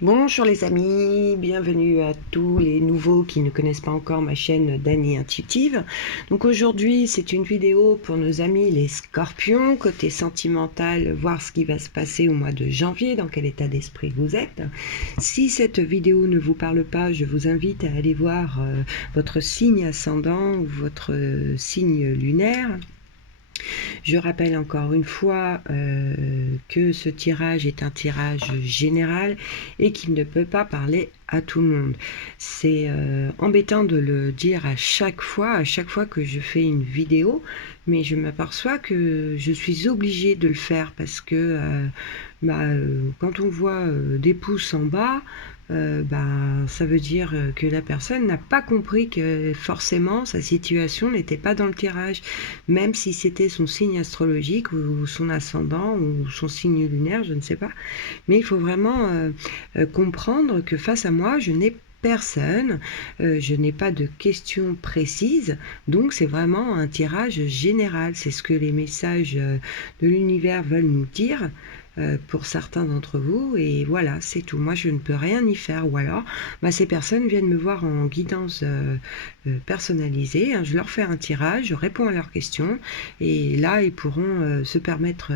Bonjour les amis, bienvenue à tous les nouveaux qui ne connaissent pas encore ma chaîne Dany Intuitive. Donc aujourd'hui c'est une vidéo pour nos amis les scorpions, côté sentimental, voir ce qui va se passer au mois de janvier, dans quel état d'esprit vous êtes. Si cette vidéo ne vous parle pas, je vous invite à aller voir votre signe ascendant ou votre signe lunaire. Je rappelle encore une fois que ce tirage est un tirage général et qu'il ne peut pas parler à tout le monde. C'est embêtant de le dire à chaque fois que je fais une vidéo, mais je m'aperçois que je suis obligée de le faire parce que quand on voit des pouces en bas, ça veut dire que la personne n'a pas compris que forcément sa situation n'était pas dans le tirage, même si c'était son signe astrologique ou son ascendant ou son signe lunaire, je ne sais pas. Mais il faut vraiment comprendre que face à moi, je n'ai personne, je n'ai pas de questions précises, donc c'est vraiment un tirage général, c'est ce que les messages de l'univers veulent nous dire pour certains d'entre vous, et voilà, c'est tout. Moi je ne peux rien y faire, ou alors ces personnes viennent me voir en guidance personnalisée, hein, je leur fais un tirage, je réponds à leurs questions, et là ils pourront se permettre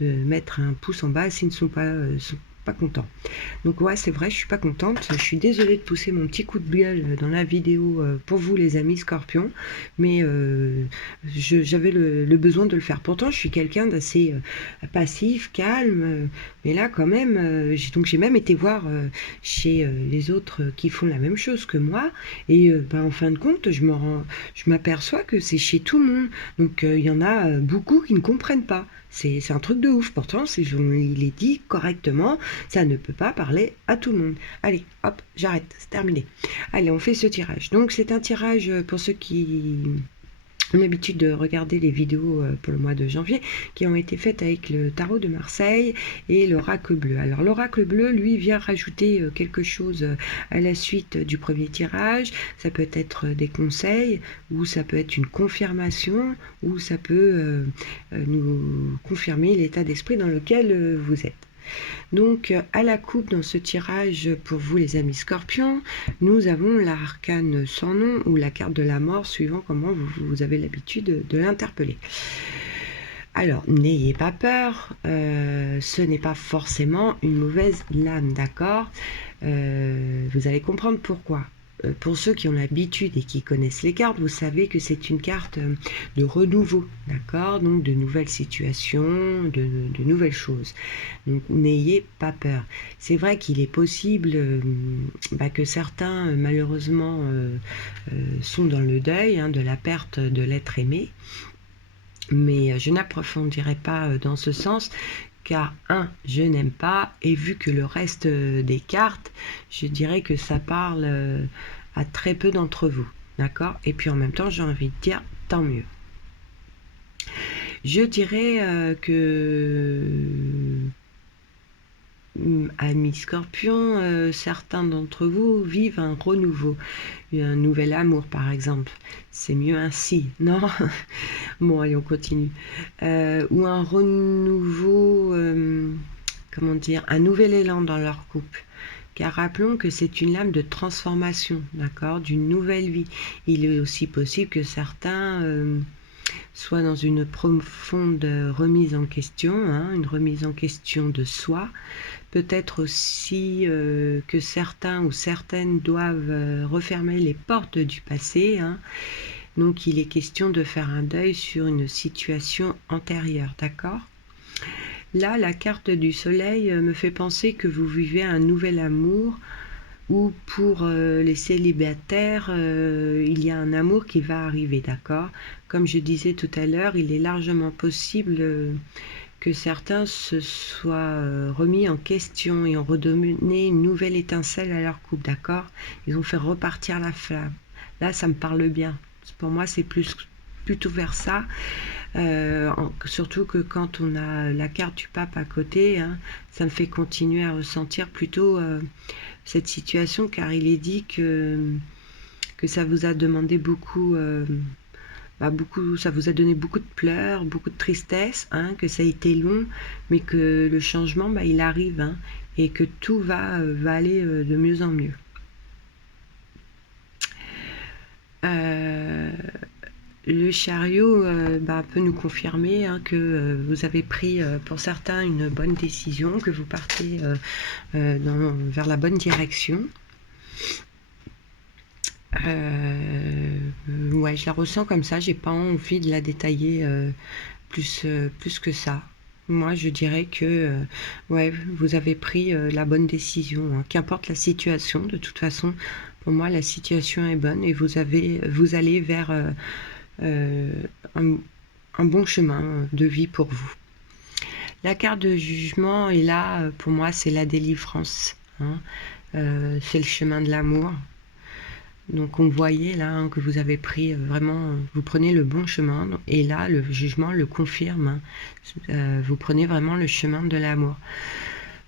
de mettre un pouce en bas s'ils ne sont pas contents. Donc ouais, c'est vrai, je suis pas contente. Je suis désolée de pousser mon petit coup de gueule dans la vidéo pour vous les amis scorpions, mais j'avais le besoin de le faire. Pourtant, je suis quelqu'un d'assez passif, calme, mais là quand même, j'ai même été voir chez les autres qui font la même chose que moi, et en fin de compte, je m'aperçois que c'est chez tout le monde. Donc il y en a beaucoup qui ne comprennent pas. C'est un truc de ouf. Pourtant, il est dit correctement, ça ne peut pas parler à tout le monde. Allez, hop, j'arrête, c'est terminé. Allez, on fait ce tirage. Donc c'est un tirage pour ceux qui ont l'habitude de regarder les vidéos pour le mois de janvier qui ont été faites avec le tarot de Marseille et l'oracle bleu. Alors l'oracle bleu, lui, vient rajouter quelque chose à la suite du premier tirage. Ça peut être des conseils, ou ça peut être une confirmation, ou ça peut nous confirmer l'état d'esprit dans lequel vous êtes. Donc à la coupe dans ce tirage pour vous les amis scorpions, nous avons l'arcane sans nom ou la carte de la mort suivant comment vous avez l'habitude de l'interpeller. Alors n'ayez pas peur, ce n'est pas forcément une mauvaise lame, d'accord, vous allez comprendre pourquoi. Pour ceux qui ont l'habitude et qui connaissent les cartes, vous savez que c'est une carte de renouveau, d'accord, donc de nouvelles situations, de nouvelles choses. Donc n'ayez pas peur. C'est vrai qu'il est possible que certains, malheureusement, sont dans le deuil de la perte de l'être aimé, mais je n'approfondirai pas dans ce sens, car je n'aime pas, et vu que le reste des cartes, je dirais que ça parle à très peu d'entre vous, d'accord. Et puis en même temps, j'ai envie de dire tant mieux. Je dirais que amis scorpions, certains d'entre vous vivent un renouveau, un nouvel amour par exemple. C'est mieux ainsi, non? Bon, allez, on continue. Ou un renouveau, comment dire, un nouvel élan dans leur couple. Car rappelons que c'est une lame de transformation, d'accord, d'une nouvelle vie. Il est aussi possible que certains soient dans une profonde remise en question, une remise en question de soi. Peut-être aussi que certains ou certaines doivent refermer les portes du passé. Donc il est question de faire un deuil sur une situation antérieure, d'accord? Là, la carte du soleil me fait penser que vous vivez un nouvel amour, ou pour les célibataires, il y a un amour qui va arriver, d'accord? Comme je disais tout à l'heure, il est largement possible que certains se soient remis en question et ont redonné une nouvelle étincelle à leur couple, d'accord? Ils ont fait repartir la flamme. Là, ça me parle bien. Pour moi, c'est plutôt vers ça. Surtout que quand on a la carte du pape à côté, ça me fait continuer à ressentir plutôt cette situation, car il est dit que ça vous a demandé beaucoup, ça vous a donné beaucoup de pleurs, beaucoup de tristesse, que ça a été long, mais que le changement, il arrive, et que tout va aller de mieux en mieux. Le chariot peut nous confirmer que vous avez pris pour certains une bonne décision, que vous partez vers la bonne direction. Ouais, je la ressens comme ça, j'ai pas envie de la détailler plus que ça. Moi, je dirais que ouais, vous avez pris la bonne décision, hein. Qu'importe la situation, de toute façon, pour moi, la situation est bonne et vous allez vers un bon chemin de vie pour vous. La carte de jugement est là, pour moi, c'est la délivrance, hein. C'est le chemin de l'amour. Donc on voyait là que vous avez pris vraiment, vous prenez le bon chemin, et là le jugement le confirme, hein. Vous prenez vraiment le chemin de l'amour.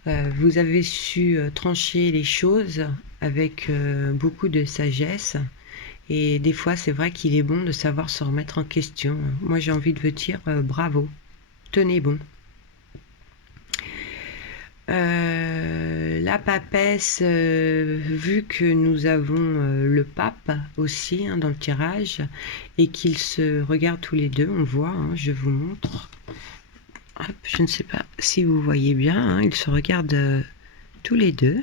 Vous avez su trancher les choses avec beaucoup de sagesse, et des fois c'est vrai qu'il est bon de savoir se remettre en question. Moi j'ai envie de vous dire bravo, tenez bon. La papesse, vu que nous avons le pape aussi, hein, dans le tirage, et qu'ils se regardent tous les deux, on voit, hein, je vous montre. Hop, je ne sais pas si vous voyez bien, hein, ils se regardent tous les deux,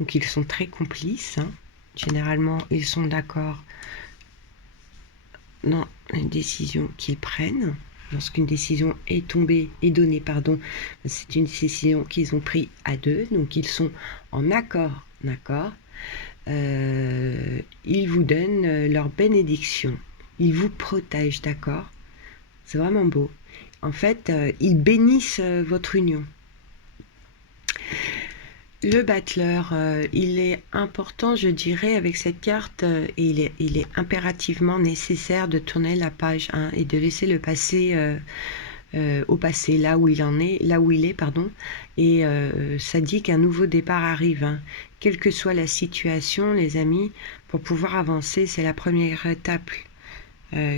donc ils sont très complices, hein. Généralement ils sont d'accord dans les décisions qu'ils prennent. Lorsqu'une décision est donnée, c'est une décision qu'ils ont prise à deux, donc ils sont en accord, d'accord. Ils vous donnent leur bénédiction, ils vous protègent, d'accord. C'est vraiment beau. En fait, ils bénissent votre union. Le battleur, il est important, je dirais, avec cette carte, et il est impérativement nécessaire de tourner la page 1 et de laisser le passé au passé, là où il est, pardon. Et ça dit qu'un nouveau départ arrive, hein. Quelle que soit la situation, les amis, pour pouvoir avancer, c'est la première étape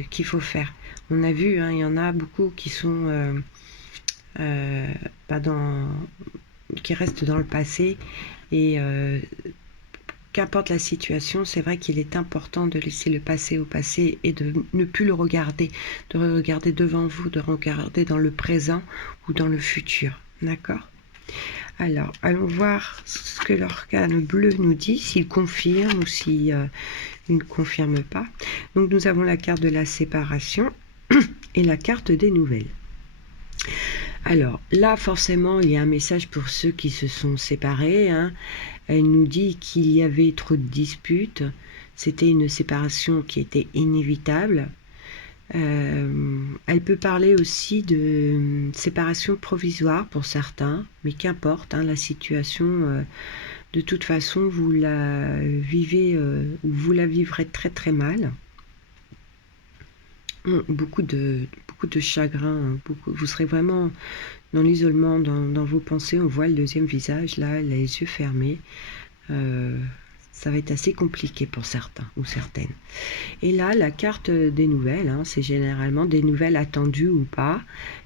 qu'il faut faire. On a vu, hein, il y en a beaucoup qui sont qui restent dans le passé, et qu'importe la situation, c'est vrai qu'il est important de laisser le passé au passé et de ne plus le regarder, de regarder devant vous, de regarder dans le présent ou dans le futur, d'accord. Alors, allons voir ce que l'arcane bleu nous dit, s'il confirme ou s'il ne confirme pas. Donc nous avons la carte de la séparation et la carte des nouvelles. Alors là, forcément, il y a un message pour ceux qui se sont séparés, hein. Elle nous dit qu'il y avait trop de disputes, c'était une séparation qui était inévitable. Elle peut parler aussi de séparation provisoire pour certains, mais qu'importe, hein, la situation, de toute façon, vous la vivez, vous la vivrez très très mal. Beaucoup de chagrin, vous serez vraiment dans l'isolement, dans vos pensées. On voit le deuxième visage, là, les yeux fermés. Ça va être assez compliqué pour certains ou certaines. Et là, la carte des nouvelles, hein, c'est généralement des nouvelles attendues ou pas.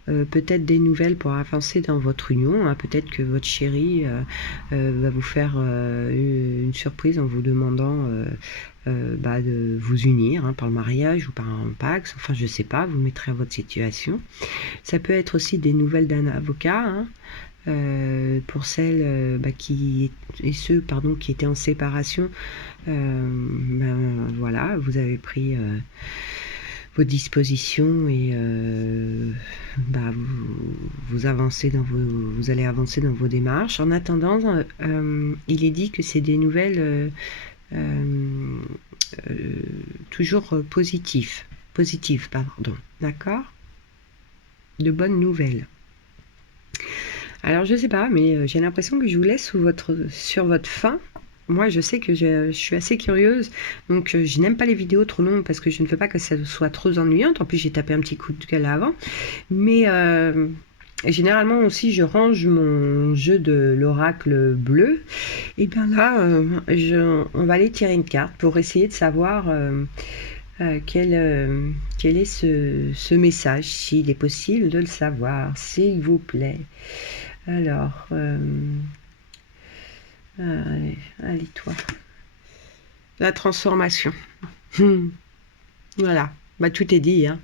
Peut-être des nouvelles pour avancer dans votre union, hein. Peut-être que votre chéri va vous faire une surprise en vous demandant de vous unir, hein, par le mariage ou par un pax. Enfin, je sais pas, vous mettrez à votre situation. Ça peut être aussi des nouvelles d'un avocat, hein. Pour celles qui étaient en séparation, voilà, vous avez pris vos dispositions et vous allez avancer dans vos démarches. En attendant, il est dit que c'est des nouvelles toujours positives, d'accord, de bonnes nouvelles. Alors je sais pas, mais j'ai l'impression que je vous laisse sur votre faim. Moi je sais que je suis assez curieuse, donc je n'aime pas les vidéos trop longues parce que je ne veux pas que ça soit trop ennuyant. En plus j'ai tapé un petit coup de gueule avant, mais généralement aussi je range mon jeu de l'oracle bleu. Et bien là on va aller tirer une carte pour essayer de savoir quel est ce message, s'il est possible de le savoir, s'il vous plaît. Alors, Allez, allez toi. La transformation. Voilà, bah, tout est dit, hein.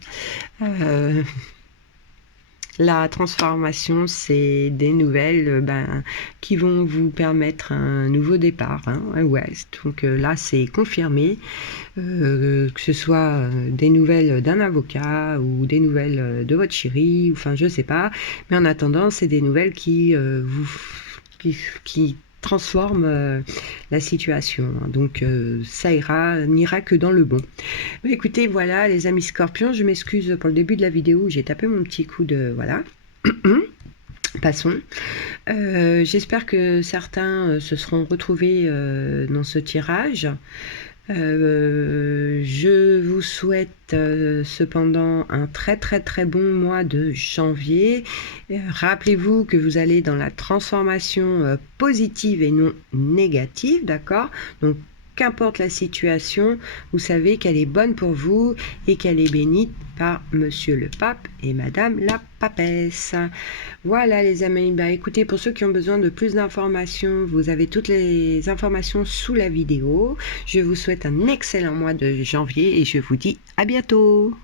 La transformation, c'est des nouvelles qui vont vous permettre un nouveau départ, hein. Ouais, donc là, c'est confirmé, que ce soit des nouvelles d'un avocat ou des nouvelles de votre chérie, enfin, je sais pas. Mais en attendant, c'est des nouvelles qui qui transforment la situation. Donc, ça n'ira que dans le bon. Bah, écoutez, voilà, les amis scorpions, je m'excuse pour le début de la vidéo, j'ai tapé mon petit coup de... Voilà. Passons. J'espère que certains se seront retrouvés dans ce tirage. Je vous souhaite cependant un très bon mois de janvier. Rappelez-vous que vous allez dans la transformation positive et non négative, d'accord? Donc, qu'importe la situation, vous savez qu'elle est bonne pour vous et qu'elle est bénite par Monsieur le Pape et Madame la Papesse. Voilà les amis, bah écoutez, pour ceux qui ont besoin de plus d'informations, vous avez toutes les informations sous la vidéo. Je vous souhaite un excellent mois de janvier et je vous dis à bientôt.